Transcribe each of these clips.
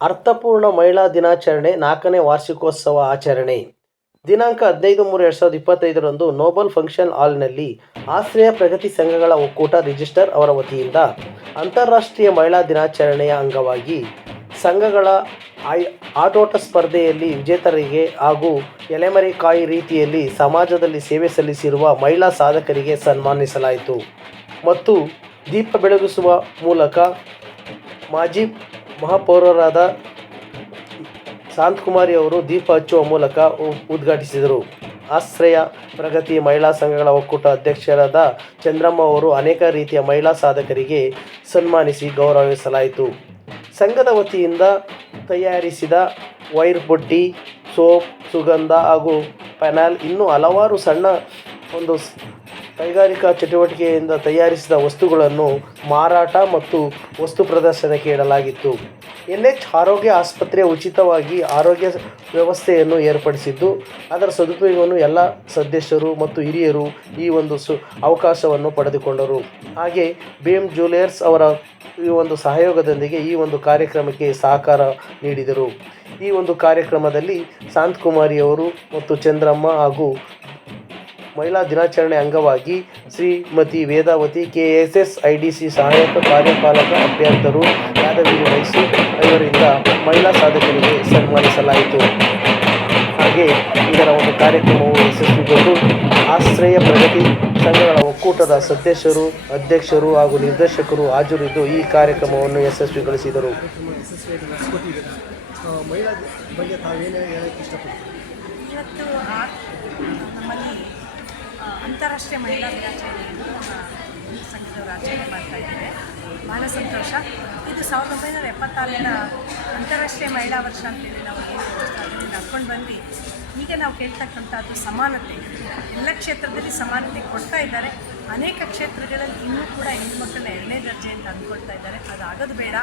ಅರ್ಥಪೂರ್ಣ ಮಹಿಳಾ ದಿನಾಚರಣೆ 4ನೇ ವಾರ್ಷಿಕೋತ್ಸವ ಆಚರಣೆ ದಿನಾಂಕ 15/3/2025ರಂದು ನೋಬಲ್ ಫಂಕ್ಷನ್ ಹಾಲ್ನಲ್ಲಿ ಆಶ್ರಯ ಪ್ರಗತಿ ಸಂಘಗಳ ಒಕ್ಕೂಟ ರಿಜಿಸ್ಟರ್ ಅವರ ವತಿಯಿಂದ ಅಂತಾರಾಷ್ಟ್ರೀಯ ಮಹಿಳಾ ದಿನಾಚರಣೆಯ ಅಂಗವಾಗಿ ಸಂಘಗಳ ಆಟೋಟ ಸ್ಪರ್ಧೆಯಲ್ಲಿ ವಿಜೇತರಿಗೆ ಹಾಗೂ ಎಲೆಮರೆಕಾಯಿ ರೀತಿಯಲ್ಲಿ ಸಮಾಜದಲ್ಲಿ ಸೇವೆ ಸಲ್ಲಿಸಿರುವ ಮಹಿಳಾ ಸಾಧಕರಿಗೆ ಸನ್ಮಾನಿಸಲಾಯಿತು ಮತ್ತು ದೀಪ ಬೆಳಗಿಸುವ ಮೂಲಕ ಮಾಜಿ ಮಹಾಪೌರರಾದ ಶಾಂತಕುಮಾರಿ ಅವರು ದೀಪ ಹಚ್ಚುವ ಮೂಲಕ ಉದ್ಘಾಟಿಸಿದರು. ಆಶ್ರಯ ಪ್ರಗತಿ ಮಹಿಳಾ ಸಂಘಗಳ ಒಕ್ಕೂಟ ಅಧ್ಯಕ್ಷರಾದ ಚಂದ್ರಮ್ಮ ಅವರು ಅನೇಕ ರೀತಿಯ ಮಹಿಳಾ ಸಾಧಕರಿಗೆ ಸನ್ಮಾನಿಸಿ ಗೌರವಿಸಲಾಯಿತು. ಸಂಘದ ವತಿಯಿಂದ ತಯಾರಿಸಿದ ವೈರ್ ಬುಟ್ಟಿ, ಸೋಪ್, ಸುಗಂಧ ಹಾಗೂ ಪೆನಾಲ್ ಇನ್ನೂ ಹಲವಾರು ಸಣ್ಣ ಕೈಗಾರಿಕಾ ಚಟುವಟಿಕೆಯಿಂದ ತಯಾರಿಸಿದ ವಸ್ತುಗಳನ್ನು ಮಾರಾಟ ಮತ್ತು ವಸ್ತು ಪ್ರದರ್ಶನಕ್ಕೆ ಇಡಲಾಗಿತ್ತು. NH ಆರೋಗ್ಯ ಆಸ್ಪತ್ರೆ ಉಚಿತವಾಗಿ ಆರೋಗ್ಯ ವ್ಯವಸ್ಥೆಯನ್ನು ಏರ್ಪಡಿಸಿದ್ದು, ಅದರ ಸದುಪಯೋಗವನ್ನು ಎಲ್ಲ ಸದಸ್ಯರು ಮತ್ತು ಹಿರಿಯರು ಈ ಅವಕಾಶವನ್ನು ಪಡೆದುಕೊಂಡರು. ಹಾಗೆ BM ಜ್ಯುವೆಲರ್ಸ್ ಅವರ ಈ ಸಹಯೋಗದೊಂದಿಗೆ ಈ ಕಾರ್ಯಕ್ರಮಕ್ಕೆ ಸಹಕಾರ ನೀಡಿದರು. ಈ ಕಾರ್ಯಕ್ರಮದಲ್ಲಿ ಶಾಂತಕುಮಾರಿ ಅವರು ಮತ್ತು ಚಂದ್ರಮ್ಮ ಹಾಗೂ ಮಹಿಳಾ ದಿನಾಚರಣೆ ಅಂಗವಾಗಿ ಶ್ರೀಮತಿ ವೇದಾವತಿ KSS IDC ಸಹಾಯಕ ಕಾರ್ಯಪಾಲಕ ಅಭಿಯಂತರು ಯಾದಗಿರಿ ಮೈಸೂರು ಇವರಿಂದ ಮಹಿಳಾ ಸಾಧಕರಿಗೆ ಸನ್ಮಾನಿಸಲಾಯಿತು. ಹಾಗೆ ಇದರ ಕಾರ್ಯಕ್ರಮವು ಯಶಸ್ವಿಗೊಂಡು ಆಶ್ರಯ ಪ್ರಗತಿ ಸಂಘಗಳ ಒಕ್ಕೂಟದ ಸದಸ್ಯರು, ಅಧ್ಯಕ್ಷರು ಹಾಗೂ ನಿರ್ದೇಶಕರು ಹಾಜರಿದ್ದು ಈ ಕಾರ್ಯಕ್ರಮವನ್ನು ಯಶಸ್ವಿಗೊಳಿಸಿದರು. ಅಂತಾರಾಷ್ಟ್ರೀಯ ಮಹಿಳಾ ದಿನಾಚರಣೆಯನ್ನು ನಮ್ಮ ಸಂಘದವರು ಆಚರಣೆ ಮಾಡ್ತಾ ಇದ್ದೇವೆ. ಬಹಳ ಸಂತೋಷ. ಇದು 1976ರ ಅಂತಾರಾಷ್ಟ್ರೀಯ ಮಹಿಳಾ ವರ್ಷ ಅಂತೇಳಿ ನಾವು ಅದನ್ನು ನಡ್ಕೊಂಡು ಬಂದು ಈಗ ನಾವು ಕೇಳ್ತಕ್ಕಂಥದ್ದು ಸಮಾನತೆ. ಎಲ್ಲ ಕ್ಷೇತ್ರದಲ್ಲಿ ಸಮಾನತೆ ಕೊಡ್ತಾ ಇದ್ದಾರೆ. ಅನೇಕ ಕ್ಷೇತ್ರಗಳಲ್ಲಿ ಇನ್ನೂ ಕೂಡ ಹೆಣ್ಣುಮಕ್ಕಳನ್ನ 2ನೇ ದರ್ಜೆ ಅಂತ ಅಂದ್ಕೊಳ್ತಾ ಇದ್ದಾರೆ. ಅದು ಆಗೋದು ಬೇಡ.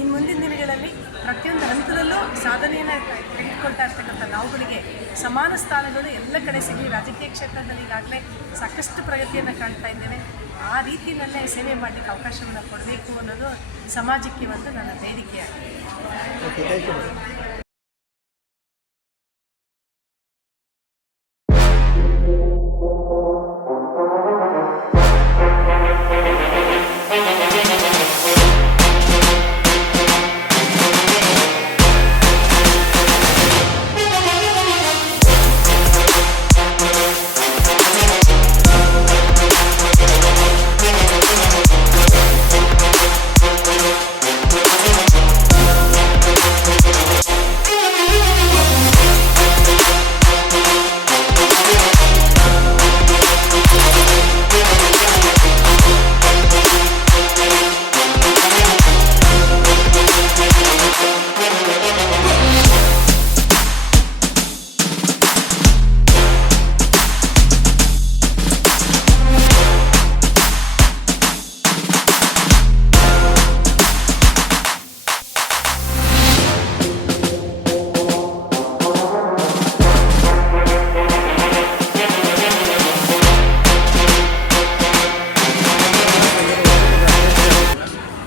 ಇನ್ನು ಮುಂದಿನ ದಿನಗಳಲ್ಲಿ ಪ್ರತಿಯೊಂದು ಹಂತದಲ್ಲೂ ಸಾಧನೆಯನ್ನು ತೆಗೆದುಕೊಳ್ತಾ ಇರ್ತಕ್ಕಂಥ ನಾವುಗಳಿಗೆ ಸಮಾನ ಸ್ಥಾನಗಳು ಎಲ್ಲ ಕಡೆ ಸಿಗಲಿ. ರಾಜಕೀಯ ಕ್ಷೇತ್ರದಲ್ಲಿ ಈಗಾಗಲೇ ಸಾಕಷ್ಟು ಪ್ರಗತಿಯನ್ನು ಕಾಣ್ತಾ ಇದ್ದೇವೆ. ಆ ರೀತಿಯಲ್ಲೇ ಸೇವೆ ಮಾಡಲಿಕ್ಕೆ ಅವಕಾಶವನ್ನು ಕೊಡಬೇಕು ಅನ್ನೋದು ಸಮಾಜಕ್ಕೆ ನನ್ನ ಬೇಡಿಕೆಯಾಗಿದೆ.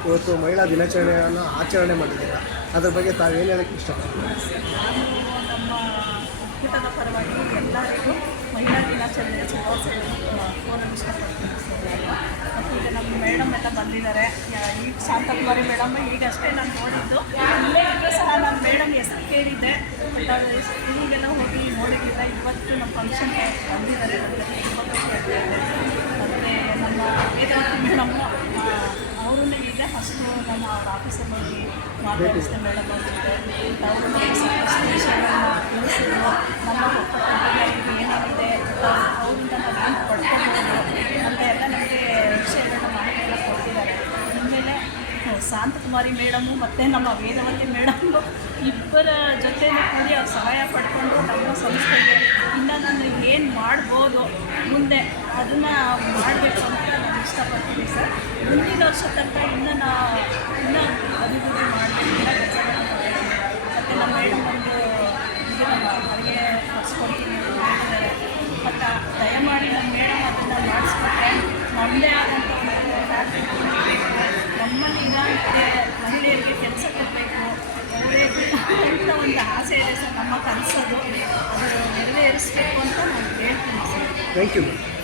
ಇವತ್ತು ಮಹಿಳಾ ದಿನಾಚರಣೆಯನ್ನು ಆಚರಣೆ ಮಾಡಿದ್ದೀರಾ, ಅದರ ಬಗ್ಗೆ ತಾವೇನು ಹೇಳೋಕ್ಕೆ ಇಷ್ಟಪಡ್ತೀರಾ? ನಮ್ಮ ಒಕ್ಕೂಟದ ಪರವಾಗಿ ಎಲ್ಲರಿಗೂ ಮಹಿಳಾ ದಿನಾಚರಣೆಯ ಶುಭಾಶಯಗಳನ್ನು ಕೋರಲು ಇಷ್ಟಪಡ್ತೀನಿ. ಮತ್ತು ಈಗ ನಮ್ಮ ಮೇಡಮ್ ಎಲ್ಲ ಬಂದಿದ್ದಾರೆ. ಈಗ ಶಾಂತಕುಮಾರಿ ಮೇಡಮ್ ಈಗಷ್ಟೇ ನಾನು ನೋಡಿದ್ದು. ಇಲ್ಲೇ ಸಹ ನಾನು ಮೇಡಮ್ ಹೆಸರು ಕೇಳಿದ್ದೆ, ಬಟ್ ಅದು ಈಗೆಲ್ಲ ಹೋಗಿ ನೋಡಿದ್ದಿಲ್ಲ. ಇವತ್ತು ನಮ್ಮ ಫಂಕ್ಷನ್ಗೆ ಬಂದಿದ್ದಾರೆ. ಮತ್ತು ನಮ್ಮ ವೇದಾವತಿ ಮೇಡಮ್ಮು ಅವ್ರನ್ನೇ ಇದೆ ಫಸ್ಟು ನಮ್ಮ ಅವ್ರ ಆಫೀಸಲ್ಲಿ ಮಾತಾಡಿಸಿದ ಮೇಡಮ್ ಅವರಿದೆ. ಅವರು ಸಾಕಷ್ಟು ವಿಷಯಗಳನ್ನು ತಿಳಿಸಿದ್ರು. ನಮ್ಮ ಏನೇನಿದೆ ಅವರಿಂದ ನಾವು ಏನು ಪಡ್ಕೊಬೋದು ಅಂತ ಎಲ್ಲ ನಮಗೆ ವಿಷಯಗಳನ್ನ ಮಾಹಿತಿಯೆಲ್ಲ ಕೊಡ್ತಿದ್ದಾರೆ. ಇನ್ಮೇಲೆ ಶಾಂತಕುಮಾರಿ ಮೇಡಮು ಮತ್ತು ನಮ್ಮ ವೇದವತಿ ಮೇಡಮು ಇಬ್ಬರ ಜೊತೆ ಕೂಡಿ ಅವ್ರು ಸಹಾಯ ಪಡ್ಕೊಂಡು ನಮ್ಮ ಸಂಸ್ಥೆಗೆ ಇನ್ನು ನಾನು ಏನು ಮಾಡ್ಬೋದು ಮುಂದೆ ಅದನ್ನು ಮಾಡಬೇಕು ಅಂತ ನಾನು ಇಷ್ಟಪಡ್ತೀನಿ ಸರ್. ಮುಂದಿನ ವರ್ಷ ತನಕ ಇನ್ನೂ ಅಭಿವೃದ್ಧಿ ಮಾಡಬೇಕು ಮತ್ತು ನಮ್ಮ ಮೇಡಮ್ ಒಂದು ಇದು ಅವರಿಗೆ ಕೊಡಿಸ್ಕೊಡ್ತೀನಿ ಮಾಡಿದ್ದಾರೆ. ಮತ್ತು ದಯಮಾಡಿ ನಮ್ಮ ಮೇಡಮ್ ಅದನ್ನು ಮಾಡಿಸ್ಕೊಟ್ರೆ ನಮ್ಮದೇ ಆದಂಥ ನಮ್ಮಲ್ಲಿ ಇದಾಗುತ್ತೆ. ಮಹಿಳೆಯರಿಗೆ ಕೆಲಸ ಕೊಡಬೇಕು, ಅವರೇ ಕನಸದು ಅದು ನೆರವೇರಿಸಬೇಕು ಅಂತ ನಾನು ಹೇಳ್ತೀನಿ ಸರ್. Thank you madam.